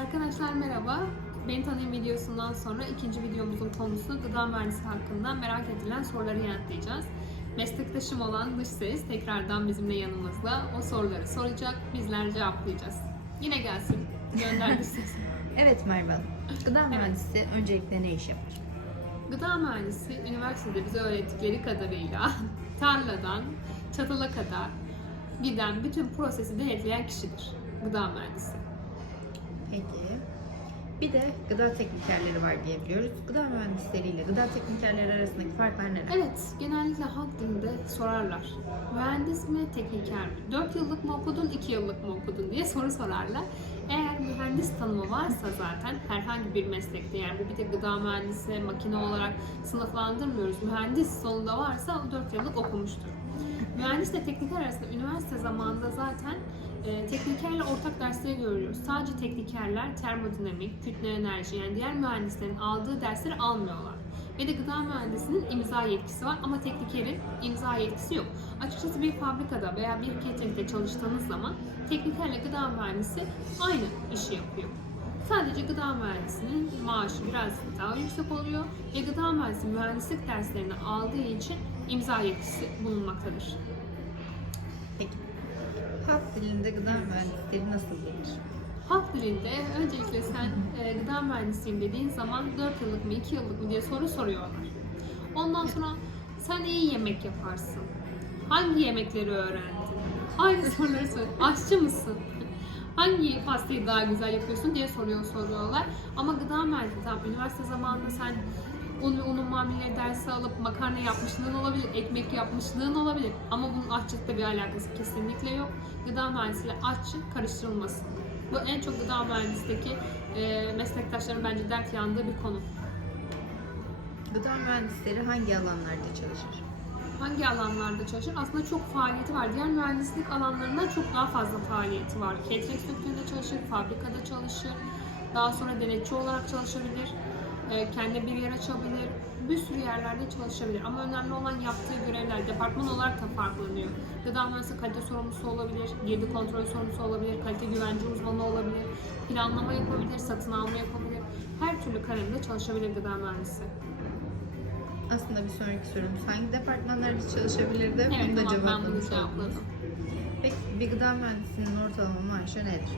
Arkadaşlar merhaba. Beni tanıyın videosundan sonra ikinci videomuzun konusu gıda mühendisi hakkında merak edilen soruları yanıtlayacağız. Meslektaşım olan dış ses tekrardan bizimle yanımızda. O soruları soracak, bizler cevaplayacağız. Yine gelsin. Gönder dış ses. Evet Merve Hanım. Gıda mühendisi öncelikle ne iş yapar? Gıda mühendisi üniversitede bize öğrettikleri kadarıyla tarladan çatala kadar giden bütün prosesi denetleyen kişidir. Gıda mühendisi. Peki. Bir de gıda teknikerleri var diye biliyoruz. Gıda mühendisleriyle gıda teknikerleri arasındaki farklar neler? Evet, genellikle halk dilinde sorarlar. Mühendis mi, tekniker mi? 4 yıllık mı okudun, 2 yıllık mı okudun diye soru sorarlar. Eğer mühendis tanımı varsa zaten herhangi bir meslekte yani bu bir tek gıda mühendisi, makine olarak sınıflandırmıyoruz. Mühendis sonunda varsa o 4 yıllık okumuştur. Mühendisle tekniker arasında üniversite zamanında zaten e, teknikerle ortak dersleri görüyoruz. Sadece teknikerler termodinamik, kütle enerji yani diğer mühendislerin aldığı dersleri almıyorlar. Ve de gıda mühendisinin imza yetkisi var ama teknikerin imza yetkisi yok. Açıkçası bir fabrikada veya bir catering'de çalıştığınız zaman teknikerle gıda mühendisi aynı işi yapıyor. Sadece gıda mühendisinin maaşı biraz daha yüksek oluyor ve gıda mühendisi mühendislik derslerini aldığı için imza yetkisi bulunmaktadır. Peki. Halk dilinde gıda mühendisleri nasıl bilir? Halk dilinde öncelikle sen e, gıda mühendisiyim dediğin zaman 4 yıllık mı 2 yıllık mı diye soru soruyorlar. Ondan sonra sen iyi yemek yaparsın. Hangi yemekleri öğrendin? Aynı soruları sor. Aşçı mısın? Hangi pastayı daha güzel yapıyorsun diye soruyor soruyorlar. Ama gıda mühendisliği tamam üniversite zamanında sen un ve unun mamulleri dersi alıp makarna yapmışlığın olabilir, ekmek yapmışlığın olabilir. Ama bunun aşçılıkla bir alakası kesinlikle yok. Gıda mühendisliği aşçı karıştırılmasın. Bu en çok gıda mühendisliğindeki e, meslektaşların bence dert yandığı bir konu. Gıda mühendisleri hangi alanlarda çalışır? Hangi alanlarda çalışır? Aslında çok faaliyeti var. Diğer mühendislik alanlarından çok daha fazla faaliyeti var. Catering sektöründe çalışır, fabrikada çalışır, daha sonra denetçi olarak çalışabilir, e, kendi bir yer açabilir, bir sürü yerlerde çalışabilir. Ama önemli olan yaptığı görevler departman olarak da farklanıyor. Gıda mühendisi kalite sorumlusu olabilir, girdi kontrol sorumlusu olabilir, kalite güvence uzmanı olabilir, planlama yapabilir, satın alma yapabilir. Her türlü kalemde çalışabilir gıda mühendisi. Aslında bir sonraki sorumuz hangi departmanlarda çalışabilirdi? Evet Bunu da tamam cevaplamış oldunuz. Peki bir gıda mühendisinin ortalama maaşı nedir?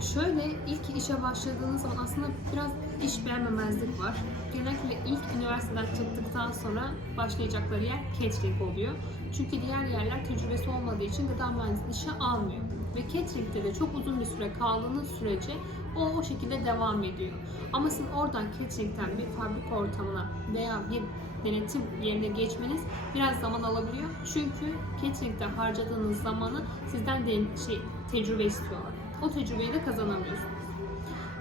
Şöyle ilk işe başladığınız zaman aslında biraz iş beğenmemezlik var. Genellikle ilk üniversiteden çıktıktan sonra başlayacakları yer catering oluyor. Çünkü diğer yerler tecrübesi olmadığı için gıda mühendisliği işe almıyor. Ve catering'de de çok uzun bir süre kaldığınız sürece o o şekilde devam ediyor. Ama sizin oradan catering'den bir fabrika ortamına veya bir denetim yerine geçmeniz biraz zaman alabiliyor. Çünkü catering'de harcadığınız zamanı sizden de şey, tecrübe istiyorlar. O tecrübeyi de kazanamıyorsunuz.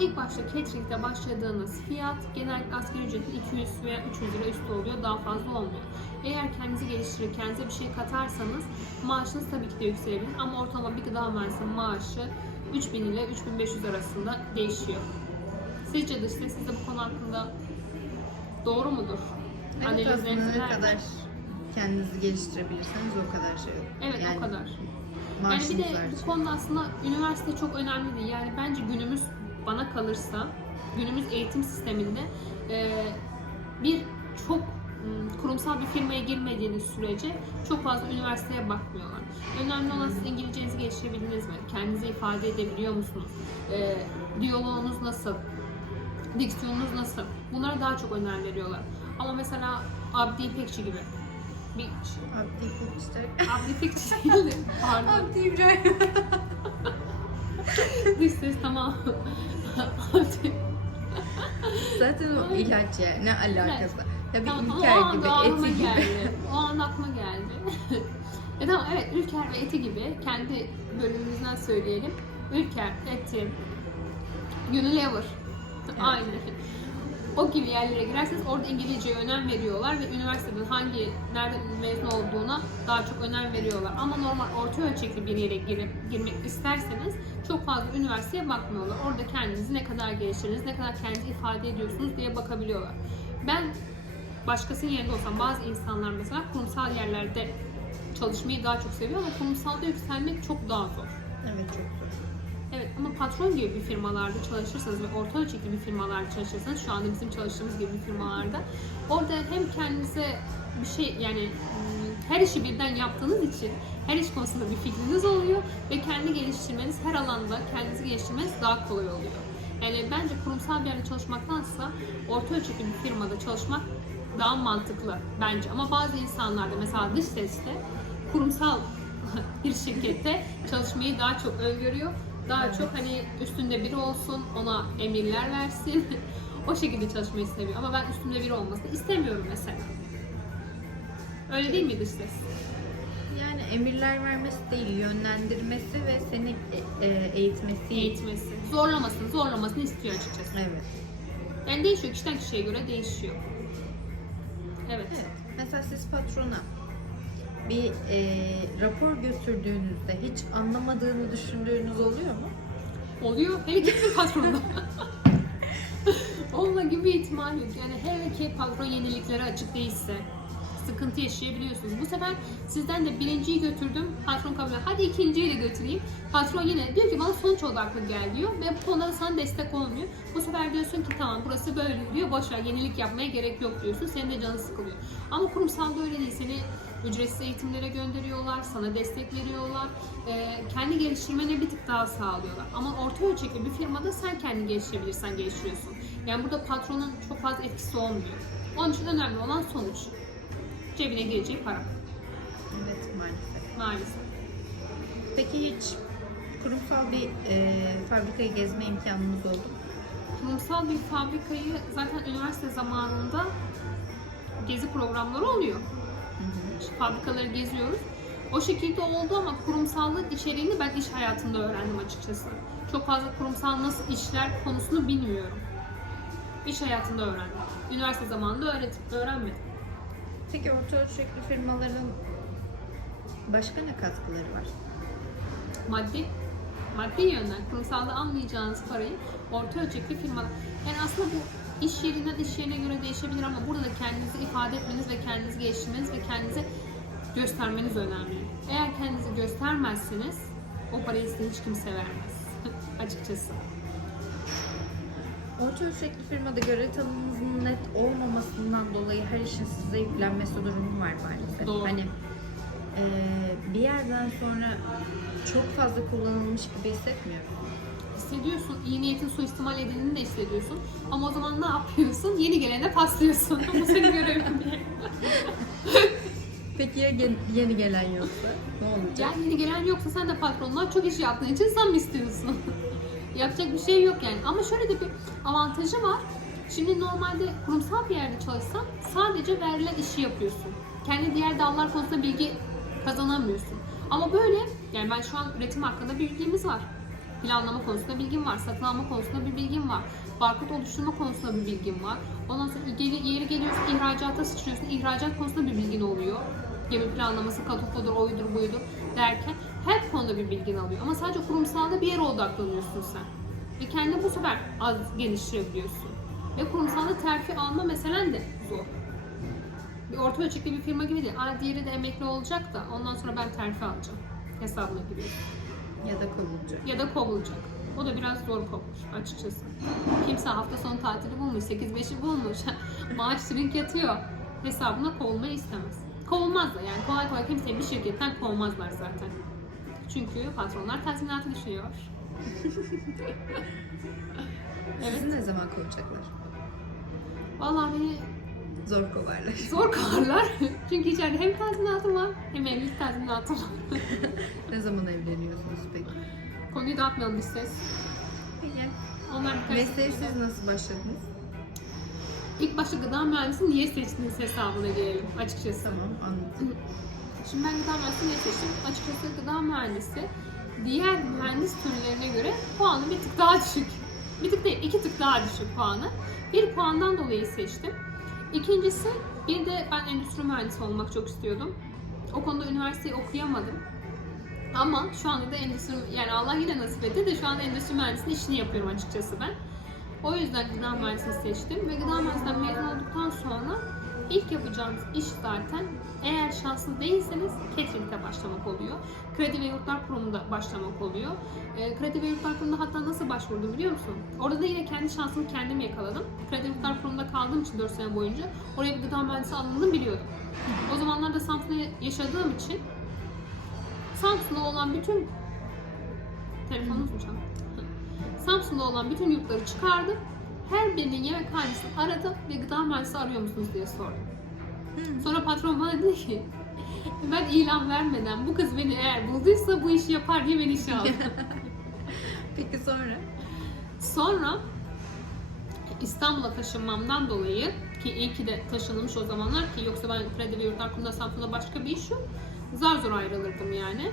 İlk başta catering'de başladığınız fiyat genellikle asgari ücretin 200 veya 300 lira üstü oluyor, daha fazla olmuyor. Eğer kendinizi geliştirir, kendinize bir şey katarsanız maaşınız tabii ki de yükselebilir ama ortalama bir gıda mühendisinin maaşı 3000 ile 3500 arasında değişiyor. Sizce dış ses siz de bu konu hakkında doğru mudur? Evet Analizleriniz ne kadar kendinizi geliştirebilirseniz o kadar şey. Evet Yani o kadar. Yani bir de bu konuda aslında üniversite çok önemli değil. Yani bence günümüz bana kalırsa günümüz eğitim sisteminde e, bir çok m, kurumsal bir firmaya girmediğiniz sürece çok fazla üniversiteye bakmıyorlar. Önemli olan siz İngilizcenizi geliştirebildiniz mi? Kendinizi ifade edebiliyor musunuz? E, diyaloğunuz nasıl? Diksiyonunuz nasıl? Bunlara daha çok önem veriyorlar. Ama mesela Abdi İpekçi gibi bir Abdi Kılıçdaroğlu. Abdi İpekçi değil de pardon. Abdi İbrahim. Dış ses tamam. Abdi. Zaten o ilaç ya. Ne alakası? var? Ya bir Tamam, ama o gibi, eti gibi. geldi. O anda aklıma geldi. e tamam evet Ülker ve Eti gibi kendi bölümümüzden söyleyelim. Ülker, Eti, Unilever. Aynı. O gibi yerlere girerseniz orada İngilizceye önem veriyorlar ve üniversiteden hangi, nereden mezun olduğuna daha çok önem veriyorlar. Ama normal orta ölçekli bir yere girip girmek isterseniz çok fazla üniversiteye bakmıyorlar. Orada kendinizi ne kadar geliştirdiniz, ne kadar kendinizi ifade ediyorsunuz diye bakabiliyorlar. Ben başkasının yerinde olsam bazı insanlar mesela kurumsal yerlerde çalışmayı daha çok seviyor ama kurumsalda yükselmek çok daha zor. Evet çok zor. Ama patron gibi bir firmalarda çalışırsanız ve orta ölçekli bir firmalarda çalışırsanız şu anda bizim çalıştığımız gibi bir firmalarda orada hem kendinize bir şey yani hmm, her işi birden yaptığınız için her iş konusunda bir fikriniz oluyor ve kendi geliştirmeniz her alanda kendinizi geliştirmeniz daha kolay oluyor. Yani bence kurumsal bir yerde çalışmaktansa orta ölçekli bir firmada çalışmak daha mantıklı bence. Ama bazı insanlar da mesela dış seste kurumsal bir şirkette çalışmayı daha çok öngörüyor. Daha çok hani üstünde biri olsun, ona emirler versin. o şekilde çalışmayı seviyor. Ama ben üstümde biri olmasını istemiyorum mesela. Öyle değil mi dış ses? Yani emirler vermesi değil, yönlendirmesi ve seni e, e, eğitmesi. Eğitmesi. Zorlamasını, zorlamasını istiyor açıkçası. Evet. Yani değişiyor, kişiden kişiye göre değişiyor. Evet. Evet. Mesela siz patrona bir e, rapor götürdüğünüzde hiç anlamadığını düşündüğünüz oluyor mu? Oluyor. Bir patronda. Olma gibi ihtimal yok. Yani hele ki patron yeniliklere açık değilse sıkıntı yaşayabiliyorsunuz. Bu sefer sizden de birinciyi götürdüm. Patron kabul ediyor. Hadi ikinciyi de götüreyim. Patron yine diyor ki bana sonuç odaklı gel diyor. Ve bu konuda da sana destek olmuyor. Bu sefer diyorsun ki tamam burası böyle diyor. Boş ver yenilik yapmaya gerek yok diyorsun. Senin de canın sıkılıyor. Ama kurumsalda öyle değil. Seni ücretsiz eğitimlere gönderiyorlar. Sana destek veriyorlar. Ee, kendi geliştirmene bir tık daha sağlıyorlar. Ama orta ölçekli bir firmada sen kendi geliştirebilirsen geliştiriyorsun. Yani burada patronun çok fazla etkisi olmuyor. Onun için önemli olan sonuç. Cebine girecek para Evet maalesef. maalesef. Peki hiç kurumsal bir e, fabrikayı gezme imkanınız oldu mu? Kurumsal bir fabrikayı zaten üniversite zamanında gezi programları oluyor. İşte fabrikaları geziyoruz. O şekilde oldu ama kurumsallık içeriğini ben iş hayatında öğrendim açıkçası. Çok fazla kurumsal nasıl işler konusunu bilmiyorum. İş hayatında öğrendim. Üniversite zamanında öğretip öğrenmedim. Peki orta ölçekli firmaların başka ne katkıları var? Maddi, maddi yönden kurumsalda almayacağınız parayı orta ölçekli firmalar. Yani aslında bu iş yerinden iş yerine göre değişebilir ama burada da kendinizi ifade etmeniz ve kendinizi geliştirmeniz ve kendinizi göstermeniz önemli. Eğer kendinizi göstermezseniz o parayı size hiç kimse vermez. Açıkçası. Orta ölçekli firmada görev tanımınızın net olmamasından dolayı her işin size yüklenmesi durumu var maalesef. Doğru. Hani e, bir yerden sonra çok fazla kullanılmış gibi hissetmiyorum. Hissediyorsun, iyi niyetin suistimal edildiğini de hissediyorsun. Ama o zaman ne yapıyorsun? Yeni gelene paslıyorsun. Bu senin görevin diye. Peki ya gen- yeni gelen yoksa ne olacak? Yani yeni gelen yoksa sen de patronlar çok iş yaptığın için sen mi istiyorsun? Yapacak bir şey yok yani. Ama şöyle de bir avantajı var. Şimdi normalde kurumsal bir yerde çalışsan sadece verilen işi yapıyorsun. Kendi diğer dallar konusunda bilgi kazanamıyorsun. Ama böyle, yani ben şu an üretim hakkında bir bilgimiz var. Planlama konusunda bilgim var, satın alma konusunda bir bilgim var. Barkod oluşturma konusunda bir bilgim var. Ondan sonra geri, yeri geliyorsun, ihracata sıçrıyorsun, ihracat konusunda bir bilgin oluyor. Gemi planlaması, katopodur, oydur, buydur derken her konuda bir bilgin alıyor. Ama sadece kurumsalda bir yere odaklanıyorsun sen. Ve kendini bu sefer az geliştirebiliyorsun. Ve kurumsalda terfi alma meselen de zor. Bir orta ölçekli bir firma gibi değil. Aa, diğeri de emekli olacak da ondan sonra ben terfi alacağım hesabına giriyor. Ya da kovulacak. Ya da kovulacak. O da biraz zor kovmuş açıkçası. Kimse hafta sonu tatili bulmuş, 8-5'i bulmuş. Maaş sürink yatıyor. Hesabına kovulmayı istemez. Kovulmaz da yani kolay kolay kimseyi bir şirketten kovmazlar zaten. Çünkü patronlar tazminatı düşüyor. Evet. Sizi ne zaman kovacaklar? Vallahi beni Zor kovarlar. zor kovarlar. Çünkü içeride hem tazminatım var hem evlilik tazminatım var. ne zaman evleniyorsunuz peki? Konuyu dağıtmayalım biz ses. Peki. Onlar birkaç... Mesleğe siz nasıl başladınız? İlk başta gıda mühendisi niye seçtiniz hesabına gelelim açıkçası. Tamam anladım. Şimdi ben gıda mühendisliği niye seçtim? Açıkçası gıda mühendisi diğer mühendis türlerine göre puanı bir tık daha düşük. Bir tık değil, iki tık daha düşük puanı. Bir puandan dolayı seçtim. İkincisi, bir de ben endüstri mühendisi olmak çok istiyordum. O konuda üniversiteyi okuyamadım. Ama şu anda da endüstri, yani Allah yine nasip etti de şu anda endüstri mühendisliğinin işini yapıyorum açıkçası ben. O yüzden gıda mühendisliğini seçtim ve gıda mühendisliğinden mezun olduktan sonra İlk yapacağınız iş zaten eğer şanslı değilseniz catering'de başlamak oluyor. Kredi ve Yurtlar Kurumu'nda başlamak oluyor. Ee, Kredi ve Yurtlar Kurumu'nda hatta nasıl başvurdum biliyor musun? Orada da yine kendi şansımı kendim yakaladım. Kredi ve Yurtlar Kurumu'nda kaldığım için 4 sene boyunca oraya bir gıda mühendisi alındığını biliyordum. O zamanlarda Samsun'da yaşadığım için Samsun'da olan bütün telefonunuz mu? Samsun'da olan bütün yurtları çıkardım. Her birinin yemekhanesini aradım ve gıda mühendisi arıyor musunuz diye sordum. Sonra patron bana dedi ki ben ilan vermeden bu kız beni eğer bulduysa bu işi yapar diye beni işe aldı. Peki sonra? Sonra İstanbul'a taşınmamdan dolayı ki iyi ki de taşınılmış o zamanlar ki yoksa ben Kredi ve Yurtlar Kurumu'nda Samsun'da başka bir iş yok. Zar zor ayrılırdım yani.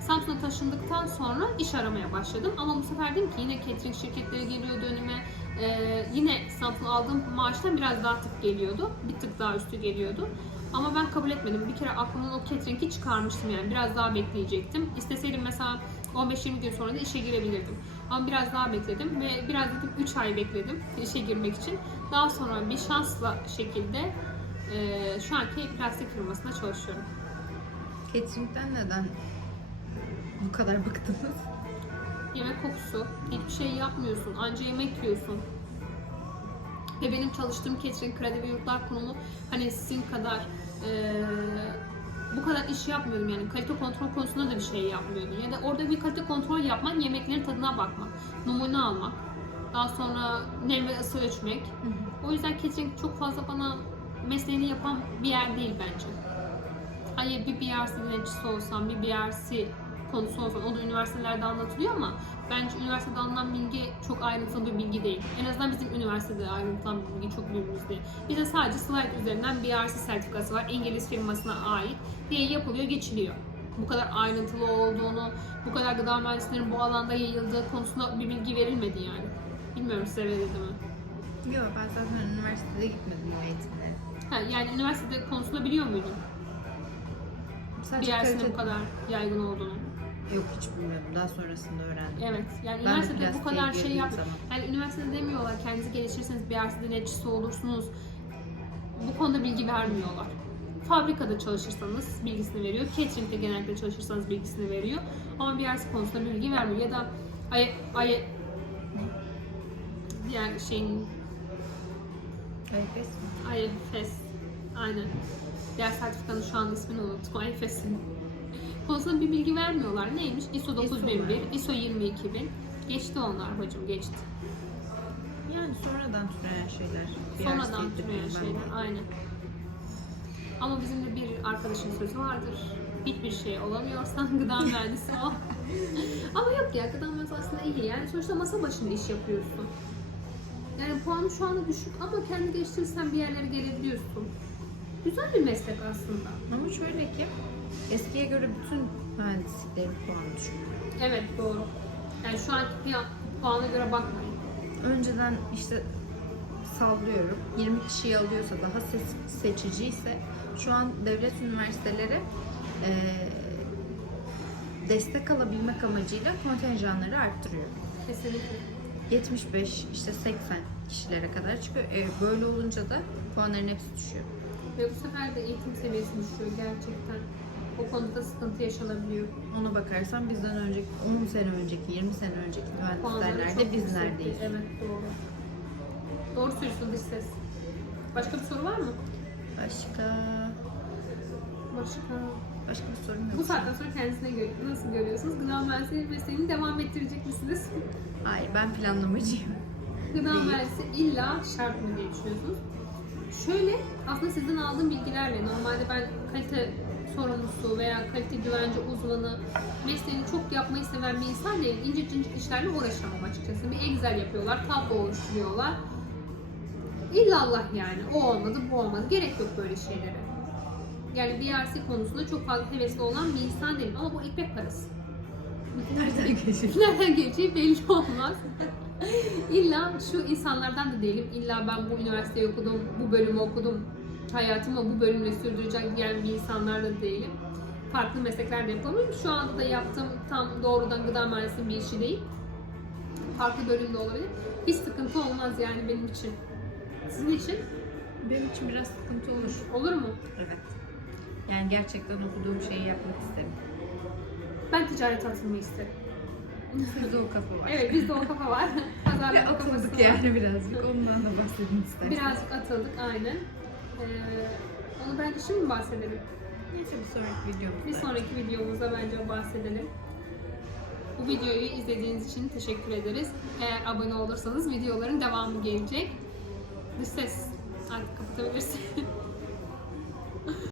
Samsun'a taşındıktan sonra iş aramaya başladım. Ama bu sefer dedim ki yine catering şirketleri geliyordu önüme. Ee, yine Samsun'a aldığım maaştan biraz daha tık geliyordu. Bir tık daha üstü geliyordu. Ama ben kabul etmedim. Bir kere aklımdan o catering'i çıkarmıştım yani. Biraz daha bekleyecektim. İsteseydim mesela 15-20 gün sonra da işe girebilirdim. Ama biraz daha bekledim ve biraz dedim 3 ay bekledim işe girmek için. Daha sonra bir şansla şekilde e, şu anki plastik firmasında çalışıyorum. Catering'den neden bu kadar bıktınız? Yemek kokusu, hiçbir şey yapmıyorsun, anca yemek yiyorsun. Ve benim çalıştığım catering kredi ve yurtlar kurumu hani sizin kadar e, bu kadar iş yapmıyordum yani kalite kontrol konusunda da bir şey yapmıyordum. Ya da orada bir kalite kontrol yapmak, yemeklerin tadına bakmak, numune almak, daha sonra nem ve ısı ölçmek. O yüzden catering çok fazla bana mesleğini yapan bir yer değil bence. Hayır bir BRC denetçisi olsam, bir BRC konusu olsam, o da üniversitelerde anlatılıyor ama bence üniversitede alınan bilgi çok ayrıntılı bir bilgi değil. En azından bizim üniversitede ayrıntılan bir bilgi çok büyüğümüz değil. Bizde sadece slide üzerinden BRC sertifikası var, İngiliz firmasına ait diye yapılıyor, geçiliyor. Bu kadar ayrıntılı olduğunu, bu kadar gıda mühendislerinin bu alanda yayıldığı konusunda bir bilgi verilmedi yani. Bilmiyorum size verildi mi? Yok ben zaten üniversitede gitmedim o eğitimlere. Ha, yani üniversitede konusunda biliyor muydun? Sadece BRC'nin kalite... bu kadar yaygın olduğunu. Yok hiç bilmiyordum. Daha sonrasında öğrendim. Evet. Yani Ben de üniversitede bu kadar şey yap. zaman. Yani üniversitede demiyorlar kendinizi geliştirirseniz bir arsa denetçisi olursunuz. Bu konuda bilgi vermiyorlar. Fabrikada çalışırsanız bilgisini veriyor. Catering'de genellikle çalışırsanız bilgisini veriyor. Ama bir arsa konusunda bilgi vermiyor. Ya da ay, ay diğer şeyin Kalitesi mi? IFS. Aynen. Diğer sertifikanın şu anda ismini unuttum. IFS'in. Konusunda bir bilgi vermiyorlar. Neymiş? ISO 9001, var. ISO 22000. Geçti onlar bacım geçti. Yani sonradan türeyen şeyler. Sonradan türeyen ben şeyler. Aynen. Ama bizim de bir arkadaşın sözü vardır. Hiçbir şey olamıyorsan gıda mühendisi ol. Ama yok ya gıda mühendisi aslında iyi. Yani sonuçta masa başında iş yapıyorsun. Yani puanı şu anda düşük ama kendi geliştirirsen bir yerlere gelebiliyorsun. Güzel bir meslek aslında. Ama şöyle ki eskiye göre bütün mühendisliklerin puanı düşük. Evet doğru. Yani şu anki puana göre bakmayın. Önceden işte sallıyorum 20 kişiyi alıyorsa daha ses- seçiciyse şu an devlet üniversiteleri eee, destek alabilmek amacıyla kontenjanları arttırıyor. Kesinlikle. 75 işte 80 kişilere kadar çıkıyor. E, böyle olunca da puanların hepsi düşüyor. Ve bu sefer de eğitim seviyesi düşüyor gerçekten. O konuda sıkıntı yaşanabiliyor. Ona bakarsan bizden önceki 10 sene önceki 20 sene önceki mühendislerlerde biz yüksekti. neredeyiz? Evet doğru. Doğru söylüyorsun dış ses. Başka bir soru var mı? Başka Başka. başka bir sorun yok. Bu saatten sonra kendisine gö- nasıl görüyorsunuz? Gıda mühendisliği mesleğini devam ettirecek misiniz? Hayır ben planlamacıyım. Gıda mühendisi illa şart mı diye düşünüyorsunuz? Şöyle aslında sizden aldığım bilgilerle normalde ben kalite sorumlusu veya kalite güvence uzmanı mesleğini çok yapmayı seven bir insan değilim. İnce cincik işlerle uğraşamam açıkçası. Bir Excel yapıyorlar, tablo oluşturuyorlar. İllallah yani. O olmadı, bu olmadı. Gerek yok böyle şeylere. Yani BRC konusunda çok fazla hevesli olan bir insan değilim. Ama bu ekmek parası. Nereden geçiyor? Nereden geleceği belli olmaz. İlla şu insanlardan da değilim. İlla ben bu üniversiteyi okudum, bu bölümü okudum, hayatımı bu bölümle sürdüreceğim diyen bir insanlar da değilim. Farklı meslekler de yapamıyorum. Şu anda da yaptığım tam doğrudan gıda mühendisliği bir işi değil. Farklı bölümde olabilir. Hiç sıkıntı olmaz yani benim için. Sizin için? benim için biraz sıkıntı olur. Olur mu? Evet. Yani gerçekten okuduğum şeyi yapmak isterim. Ben ticarete atılmayı isterim. Sizde o kafa var. Evet bizde o kafa var. Kafası atıldık yani birazcık. Ondan da bahsedin istersen. Birazcık atıldık aynen. Ee, onu bence şimdi mi bahsedelim? Neyse bir sonraki videomuzda. Bir sonraki videomuzda bence bahsedelim. Bu videoyu izlediğiniz için teşekkür ederiz. Eğer abone olursanız videoların devamı gelecek. Dış ses. Artık kapatabilirsin.